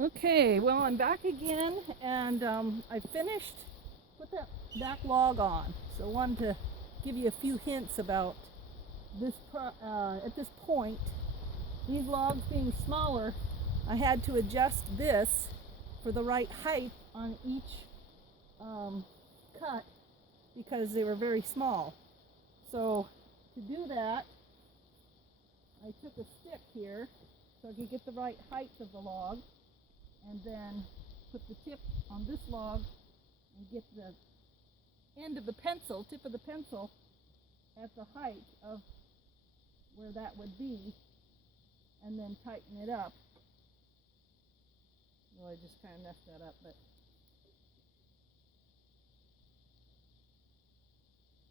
Okay, well, I'm back again, and I finished, put that back log on. So I wanted to give you a few hints about this. At this point, these logs being smaller, I had to adjust this for the right height on each cut because they were very small. So to do that, I took a stick here so I could get the right height of the log, and then put the tip on this log and get the end of the pencil, tip of the pencil, at the height of where that would be, and then tighten it up. Well, I just kind of messed that up, but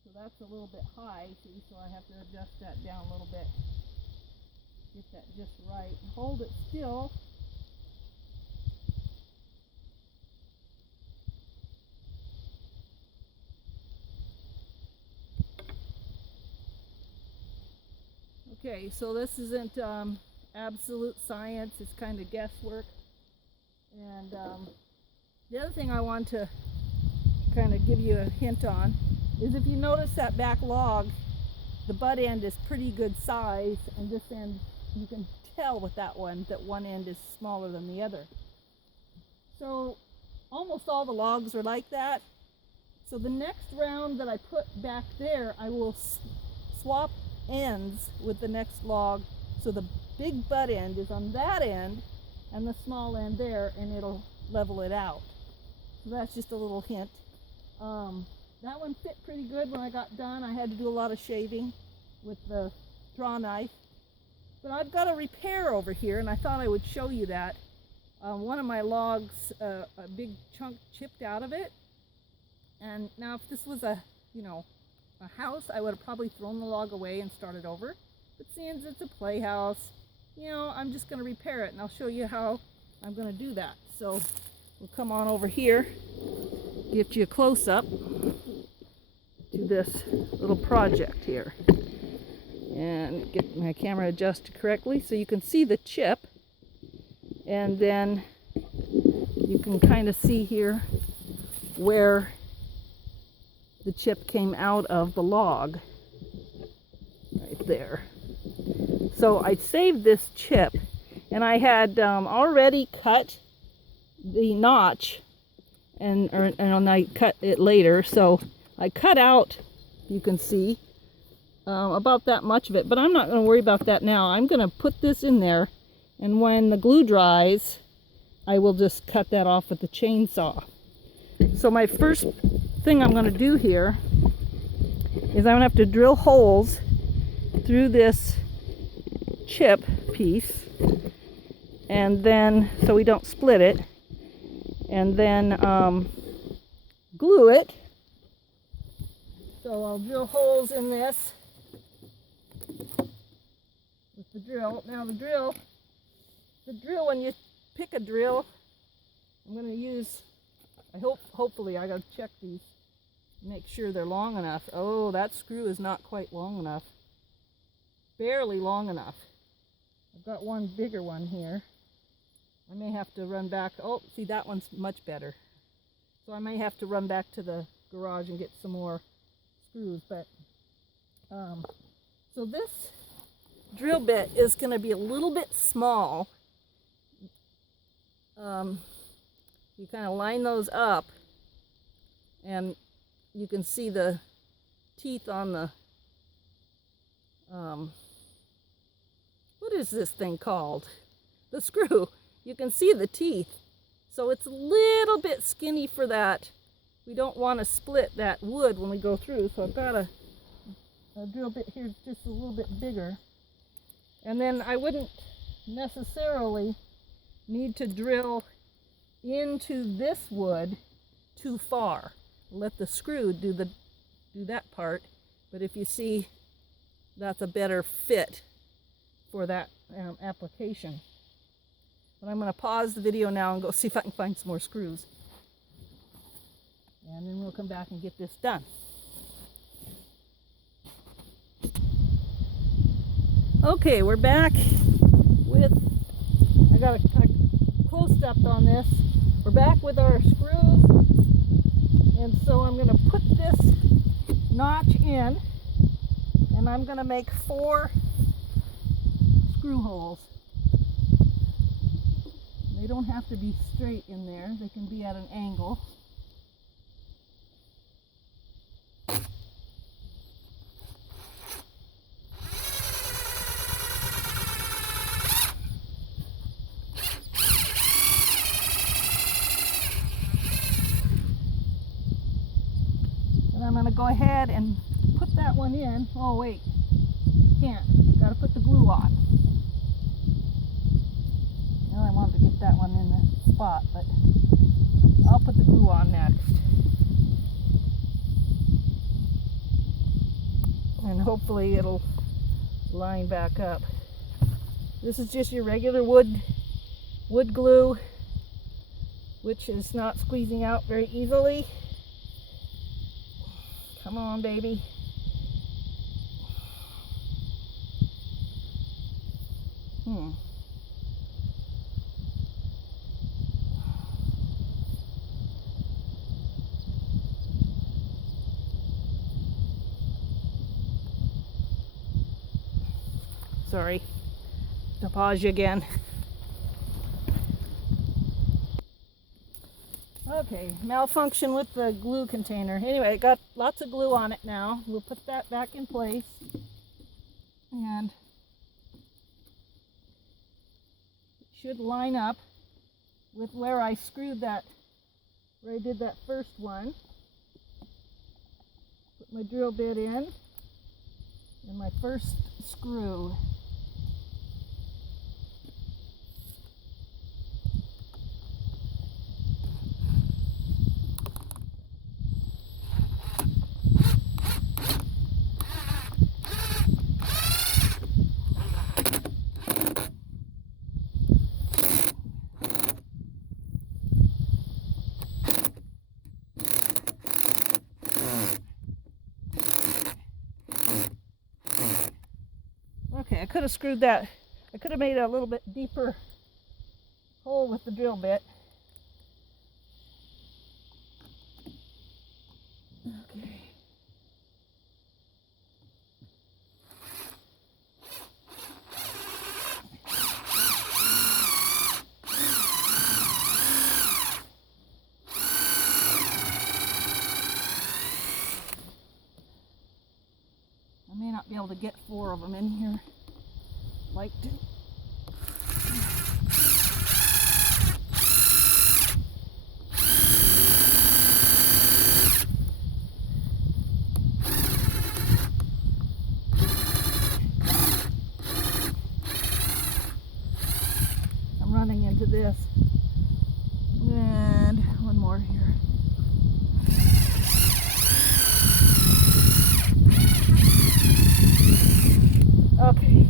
so that's a little bit high, see, so I have to adjust that down a little bit, get that just right, and hold it still. Okay, so this isn't absolute science, it's kind of guesswork. And the other thing I want to kind of give you a hint on is, if you notice that back log, the butt end is pretty good size, and this end, you can tell with that one that one end is smaller than the other. So almost all the logs are like that. So the next round that I put back there, I will swap ends with the next log, so the big butt end is on that end and the small end there, and it'll level it out. So that's just a little hint. That one fit pretty good when I got done. I had to do a lot of shaving with the draw knife, but I've got a repair over here, and I thought I would show you that. One of my logs, a big chunk chipped out of it, and now if this was a house, I would have probably thrown the log away and started over. But since it's a playhouse, I'm just going to repair it, and I'll show you how I'm going to do that. So we'll come on over here, get you a close-up to this little project here, and get my camera adjusted correctly so you can see the chip, and then you can kind of see here where the chip came out of the log, right there. So I saved this chip, and I had already cut the notch, and I cut it later. So I cut out, you can see, about that much of it, but I'm not going to worry about that now. I'm going to put this in there, and when the glue dries, I will just cut that off with the chainsaw. So my first thing I'm going to do here is I'm going to have to drill holes through this chip piece, and then so we don't split it, and then glue it. So I'll drill holes in this with the drill. Now the drill, when you pick a drill, I'm going to use, hopefully, I got to check these, make sure they're long enough. Oh, that screw is not quite long enough. Barely long enough. I've got one bigger one here. I may have to run back. Oh, see, that one's much better. So I may have to run back to the garage and get some more screws. But so this drill bit is going to be a little bit small. You kind of line those up, and you can see the teeth on the, what is this thing called? The screw. You can see the teeth. So it's a little bit skinny for that. We don't want to split that wood when we go through, so I've got a drill bit here just a little bit bigger. And then I wouldn't necessarily need to drill into this wood too far. Let the screw do that part, but if you see, that's a better fit for that application. But I'm going to pause the video now and go see if I can find some more screws, and then we'll come back and get this done. Okay, we're back with, I got a close concept on this. We're back with our screws, and so I'm going to put this notch in, and I'm going to make 4 screw holes. They don't have to be straight in there, they can be at an angle. And I'm going to go ahead and put that one in. Oh wait, can't. Got to put the glue on. Well, I wanted to get that one in the spot, but I'll put the glue on next. And hopefully it'll line back up. This is just your regular wood glue, which is not squeezing out very easily. Come on, baby. Sorry to pause you again. Okay, malfunction with the glue container. Anyway, it got lots of glue on it now. We'll put that back in place. And it should line up with where I screwed that, where I did that first one. Put my drill bit in and my first screw. Okay, I could have screwed that. I could have made a little bit deeper hole with the drill bit. Okay. I may not be able to get 4 of them in here. Like to. I'm running into this. And one more here. Okay.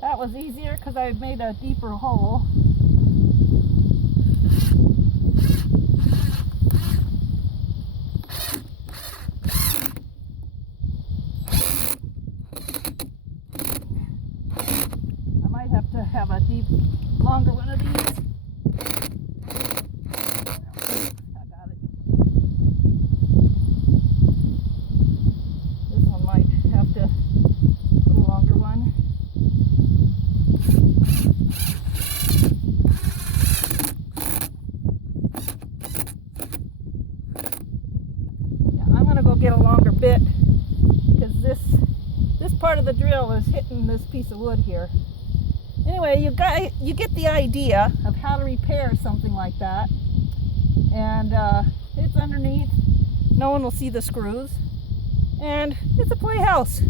That was easier because I made a deeper hole. I might have to have a longer one of these. I got it. This one might have to put a longer one. Yeah, I'm gonna go get a longer bit because this part of the drill is hitting this piece of wood here. Anyway, you get the idea of how to repair something like that. And it's underneath. No one will see the screws. And it's a playhouse.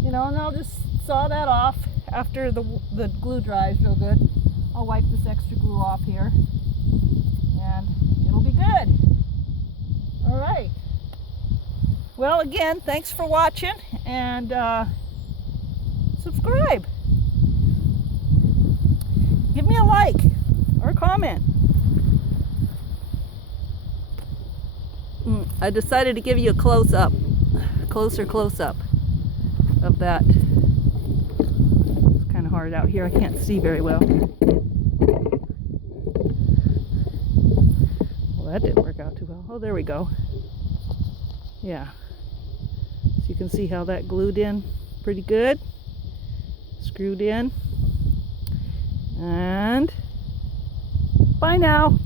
You know, and I'll just saw that off after the glue dries real good. I'll wipe this extra glue off here. And it'll be good. All right. Well, again, thanks for watching. And subscribe. Give me a like or a comment. I decided to give you a closer close-up of that. It's kind of hard out here. I can't see very well. Well, that didn't work out too well. Oh, there we go. Yeah. So you can see how that glued in pretty good. Screwed in. And bye now.